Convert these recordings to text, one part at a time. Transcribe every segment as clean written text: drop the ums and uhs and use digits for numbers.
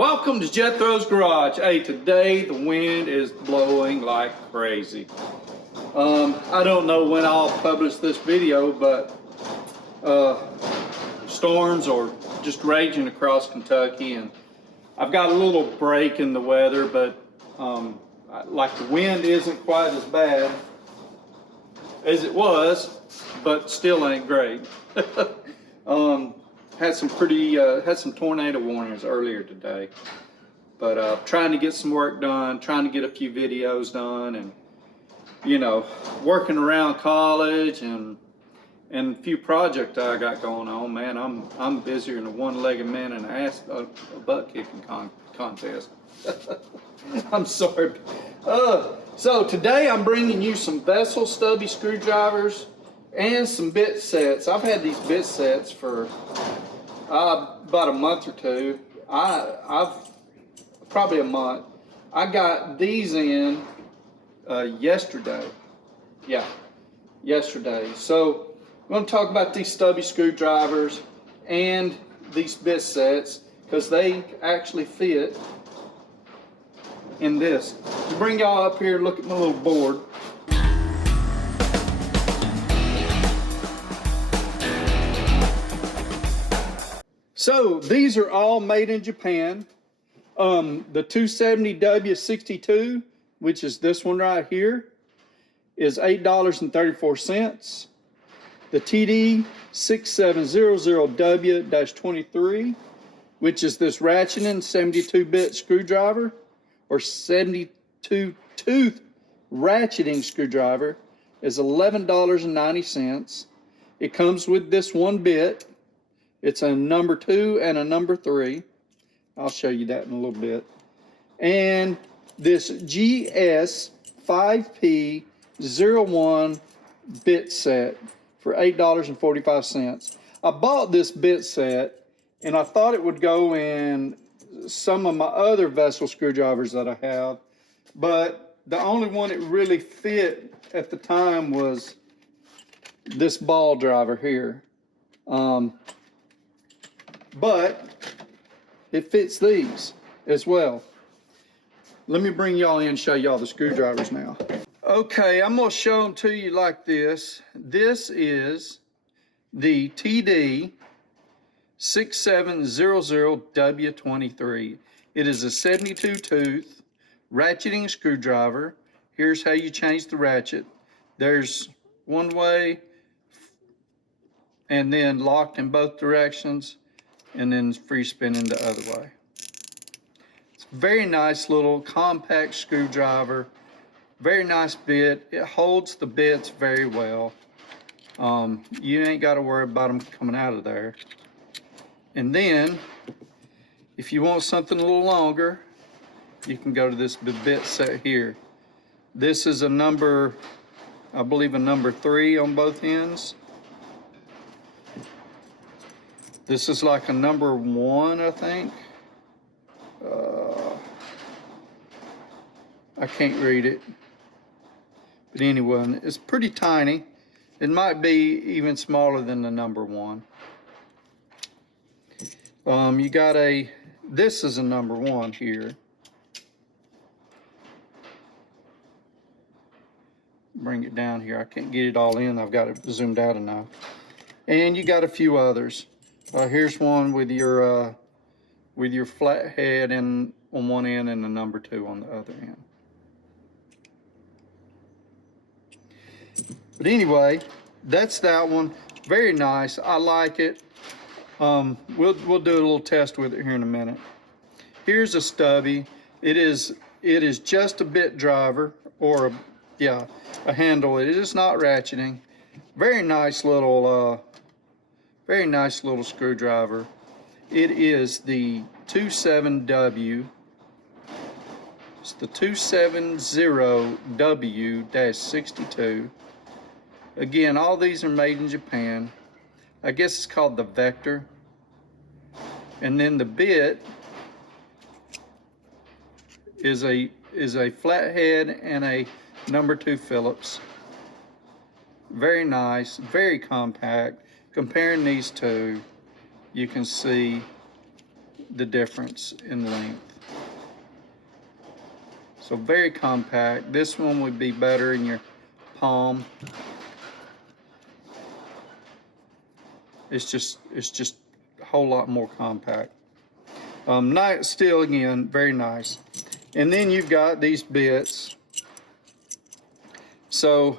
Welcome to Jethro's Garage. Hey, today the wind is blowing like crazy. I don't know when I'll publish this video, but storms are just raging across Kentucky, and I've got a little break in the weather, but like the wind isn't quite as bad as it was, but still ain't great. Had some tornado warnings earlier today, but trying to get some work done, trying to get a few videos done, and you know, working around college and a few projects I got going on. Man, I'm busier than a one-legged man in a butt kicking contest. I'm sorry. So today I'm bringing you some Vessel Stubby Screwdrivers and some bit sets. I've had these bit sets for about a month or two. I've probably a month. I got these in yesterday. Yeah, yesterday. So I'm going to talk about these stubby screwdrivers and these bit sets because they actually fit in this. To bring y'all up here, look at my little board. So these are all made in Japan. The 270W62, which is this one right here, is $8.34. The TD6700W-23, which is this ratcheting 72-bit screwdriver, or 72-tooth ratcheting screwdriver, is $11.90. It comes with this one bit. It's a number 2 and a number 3. I'll show you that in a little bit. And this GS5P01 bit set for $8.45. I bought this bit set and I thought it would go in some of my other Vessel screwdrivers that I have, but the only one it really fit at the time was this ball driver here. But it fits these as well. Let me bring y'all in and show y'all the screwdrivers now. Okay, I'm gonna show them to you like this. This is the TD6700W23. It is a 72-tooth ratcheting screwdriver. Here's how you change the ratchet. There's one way and then locked in both directions, and then free spinning the other way. It's a very nice little compact screwdriver, very nice bit. It holds the bits very well. You ain't got to worry about them coming out of there. And then, if you want something a little longer, you can go to this bit set here. This is a number, I believe a number 3 on both ends. This is like a number 1, I think. I can't read it. But anyway, it's pretty tiny. It might be even smaller than the number 1. You got this is a number 1 here. Bring it down here. I can't get it all in. I've got it zoomed out enough. And you got a few others. Here's one with your flat head on one end and the number 2 on the other end. But anyway, that's that one. Very nice. I like it. We'll do a little test with it here in a minute. Here's a stubby. It is just a bit driver, or a handle. It is not ratcheting. Very nice little screwdriver. It is the 27W. It's the 270W-62. Again, all these are made in Japan. I guess it's called the Vector. And then the bit is a flathead and a number 2 Phillips. Very nice, very compact. Comparing these two, you can see the difference in length. So very compact. This one would be better in your palm. It's just a whole lot more compact. Nice, still again, very nice. And then you've got these bits. So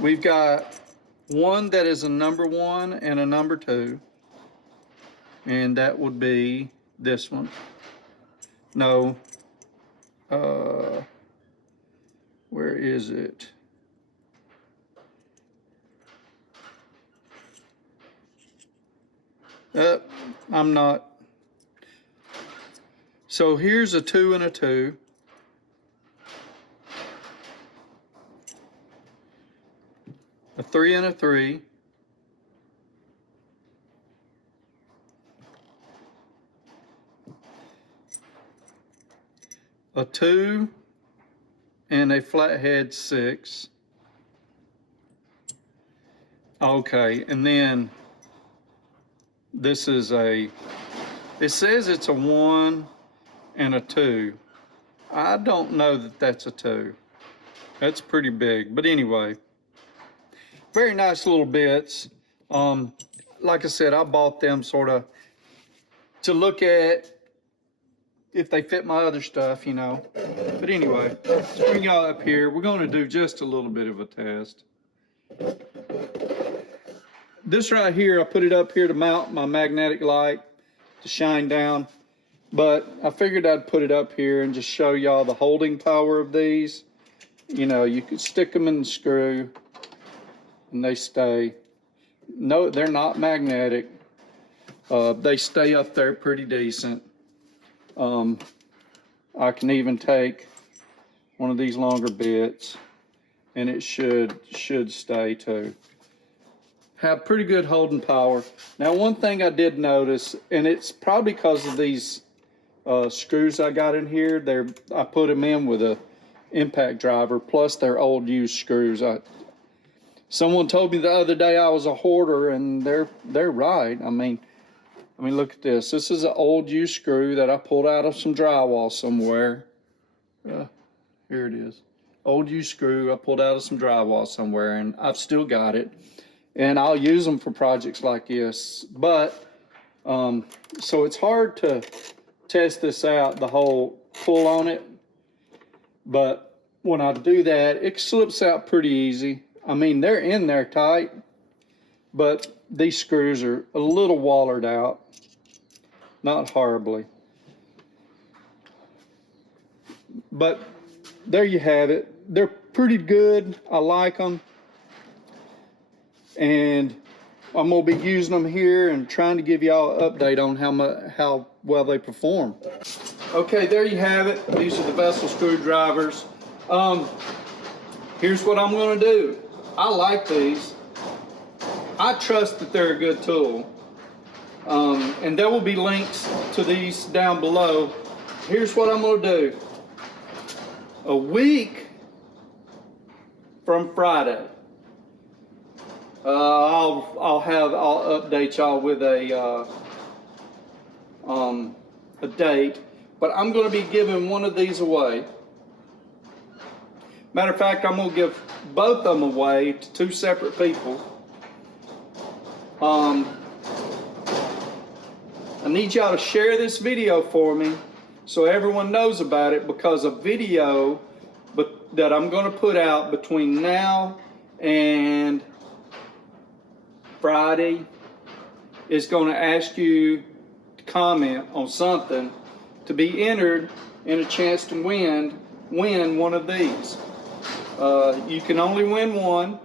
we've got one that is a number 1 and a number 2. And that would be this one. No, where is it? I'm not. So here's a 2 and a 2. A 3 and a 3. A 2 and a flathead 6. Okay, and then this is it says it's a 1 and a 2. I don't know that that's a 2. That's pretty big, but anyway, very nice little bits. Like I said, I bought them sort of to look at if they fit my other stuff, you know. But anyway, let's bring y'all up here. We're going to do just a little bit of a test. This right here, I put it up here to mount my magnetic light to shine down. But I figured I'd put it up here and just show y'all the holding power of these. You know, you could stick them in the screw and they stay. No, they're not magnetic. They stay up there pretty decent. I can even take one of these longer bits and it should stay too. Have pretty good holding power. Now, one thing I did notice, and it's probably because of these screws I got in here, I put them in with a impact driver, plus they're old used screws. Someone told me the other day I was a hoarder, and they're right. I mean, look at this. This is an old used screw that I pulled out of some drywall somewhere. Here it is. Old used screw I pulled out of some drywall somewhere, and I've still got it. And I'll use them for projects like this. But, so it's hard to test this out, the whole pull on it. But when I do that, it slips out pretty easy. I mean, they're in there tight, but these screws are a little wallered out. Not horribly. But there you have it. They're pretty good. I like them. And I'm going to be using them here and trying to give y'all an update on how well they perform. Okay, there you have it. These are the Vessel screwdrivers. Here's what I'm going to do. I like these. I trust that they're a good tool. And there will be links to these down below. Here's what I'm going to do. A week from Friday, I'll update y'all with a date, but I'm going to be giving one of these away. Matter of fact, I'm going to give both of them away to 2 separate people. I need y'all to share this video for me so everyone knows about it, because a video that I'm going to put out between now and Friday is going to ask you to comment on something to be entered in a chance to win one of these. You can only win one,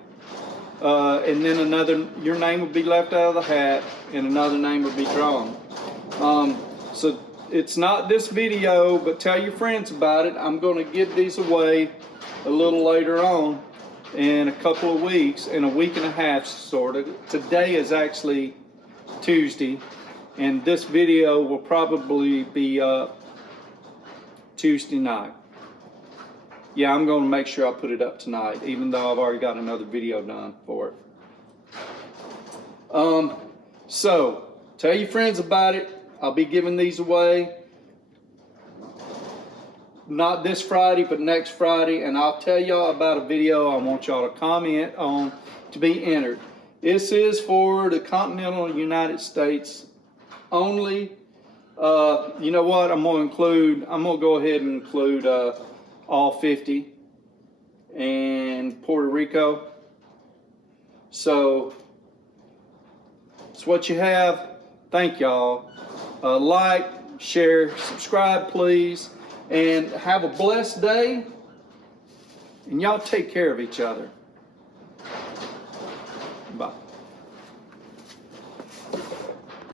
and then your name will be left out of the hat and another name will be drawn. So it's not this video, but tell your friends about it. I'm going to give these away a little later on in a couple of weeks, in a week and a half sort of. Today is actually Tuesday, and this video will probably be up Tuesday night. Yeah, I'm going to make sure I put it up tonight, even though I've already got another video done for it. So tell your friends about it. I'll be giving these away. Not this Friday, but next Friday. And I'll tell y'all about a video I want y'all to comment on to be entered. This is for the continental United States only. You know what? I'm gonna go ahead and include all 50 and Puerto Rico. So it's what you have. Thank y'all. Like, share, subscribe, please, and have a blessed day. And y'all take care of each other.